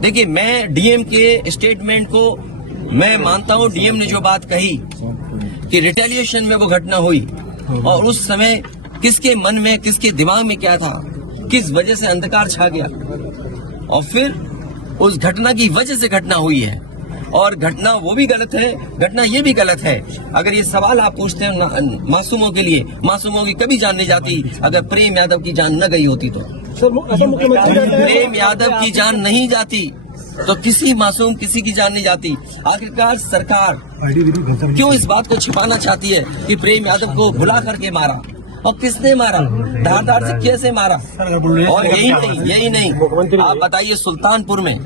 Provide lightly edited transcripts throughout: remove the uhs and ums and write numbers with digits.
देखिए, मैं डीएम के स्टेटमेंट को मैं मानता हूं। डीएम ने जो बात कही कि रिटेलिएशन में वो घटना हुई और उस समय किसके मन में, किसके दिमाग में क्या था, किस वजह से अंधकार छा गया और फिर उस घटना की वजह से घटना हुई है। और घटना वो भी गलत है, घटना ये भी गलत है। अगर ये सवाल आप पूछते हैं मासूमों के लिए, मासूमों की कभी जान नहीं जाती अगर प्रेम यादव की जान न गई होती तो। प्रेम यादव की जान नहीं जाती तो किसी मासूम किसी की जान नहीं जाती। आखिरकार सरकार क्यों इस बात को छिपाना चाहती है कि प्रेम यादव को भुला करके मारा, और किसने मारा, धारदार से कैसे मारा। और यही नहीं आप बताइए, सुल्तानपुर में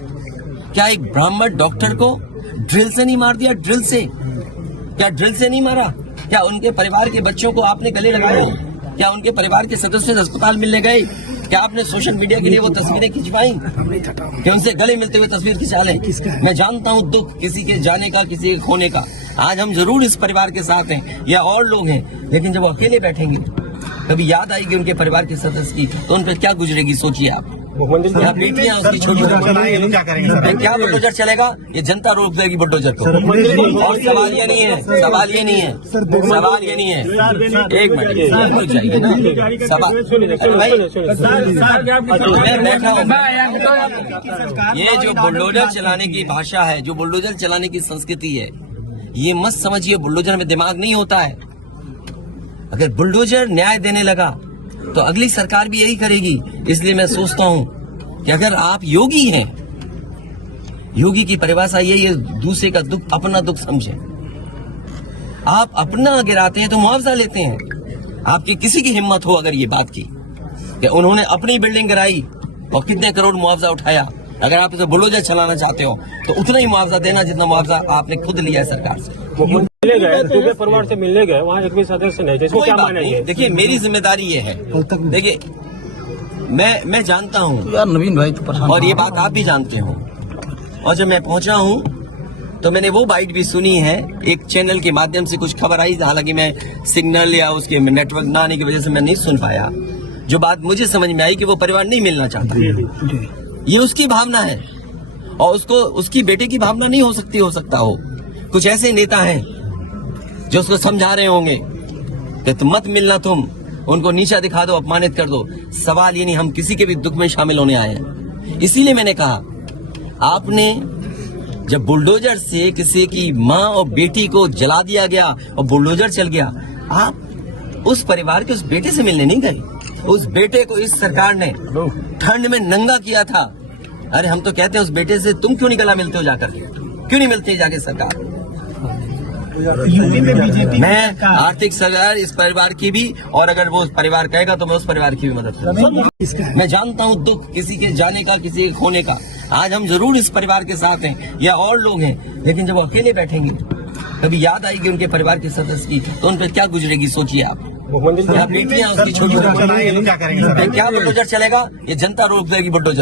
क्या एक ब्राह्मण डॉक्टर को ड्रिल से नहीं मार दिया? ड्रिल से, क्या ड्रिल से नहीं मारा? क्या उनके परिवार के बच्चों को आपने गले लगाए? क्या उनके परिवार के सदस्य अस्पताल मिलने गए? क्या आपने सोशल मीडिया के लिए वो तस्वीरें खिंचवाई कि उनसे गले मिलते हुए तस्वीर खिंचा लें? मैं जानता हूं दुख किसी के जाने का, किसी के खोने का। आज हम जरूर इस परिवार के साथ हैं या और लोग हैं, लेकिन जब वो अकेले बैठेंगे कभी याद आएगी उनके परिवार के सदस्य की तो उन पर क्या गुजरेगी, सोचिए आप। बेटियां उसकी छोटी क्या बुलडोजर चलेगा? ये जनता रोक देगी बुलडोजर को। और सवाल ये नहीं है, एक मिनट रुक जाइए ना, मैं बैठा हूँ। ये जो बुलडोजर चलाने की भाषा है, जो बुलडोजर चलाने की संस्कृति है, ये मत समझिए बुलडोजर में दिमाग नहीं होता है। अगर बुलडोजर न्याय देने लगा तो अगली सरकार भी यही करेगी। इसलिए मैं सोचता हूं कि अगर आप योगी हैं, योगी की परिभाषा यही है, दूसरे का दुख अपना दुख समझे। आप अपना गिराते हैं तो मुआवजा लेते हैं। आपकी किसी की हिम्मत हो अगर ये बात की कि उन्होंने अपनी बिल्डिंग गिराई और कितने करोड़ मुआवजा उठाया, अगर आप इसे बुलडोजर चलाना चाहते हो तो उतना ही मुआवजा देना जितना मुआवजा आपने खुद लिया है सरकार से। मिलने गए, परिवार से मिलने गए, वहाँ एक भी सदस्य नहीं थे, क्या माना ये? देखिए, मेरी जिम्मेदारी ये है, देखिए मैं जानता हूँ यार नवीन भाई तो और ये बात आप भी जानते हो। और जब मैं पहुंचा हूँ तो मैंने वो बाइट भी सुनी है, एक चैनल के माध्यम से कुछ खबर आई, हालांकि मैं सिग्नल या उसके नेटवर्क न आने की वजह से मैं नहीं सुन पाया। जो बात मुझे समझ में आई कि वो परिवार नहीं मिलना चाहता, ये उसकी भावना है और उसको उसकी बेटे की भावना नहीं हो सकता हो। कुछ ऐसे नेता हैं जो उसको समझा रहे होंगे कि तुम मत मिलना, तुम उनको नीचा दिखा दो, अपमानित कर दो। सवाल ये नहीं, हम किसी के भी दुख में शामिल होने आए हैं। इसीलिए मैंने कहा, आपने जब बुलडोजर से किसी की माँ और बेटी को जला दिया गया और बुलडोजर चल गया, आप उस परिवार के उस बेटे से मिलने नहीं गए। उस बेटे को इस सरकार ने ठंड में नंगा किया था। अरे हम तो कहते हैं उस बेटे से तुम क्यों नहीं गला मिलते हो जाकर, क्यों नहीं मिलते जाके सरकार? यूपी में बीजेपी मैं आर्थिक सहायता इस परिवार की भी, और अगर वो परिवार कहेगा तो मैं उस परिवार की भी मदद करूंगा। मैं जानता हूं दुख किसी के जाने का, किसी के खोने का। आज हम जरूर इस परिवार के साथ हैं या और लोग हैं, लेकिन जब वो अकेले बैठेंगे कभी याद आएगी उनके परिवार के सदस्य की तो उन पर क्या गुजरेगी, सोचिए आप। बेटियां उसकी छोटी क्या बुलडोजर चलेगा? ये जनता रोक देगी बुलडोजर।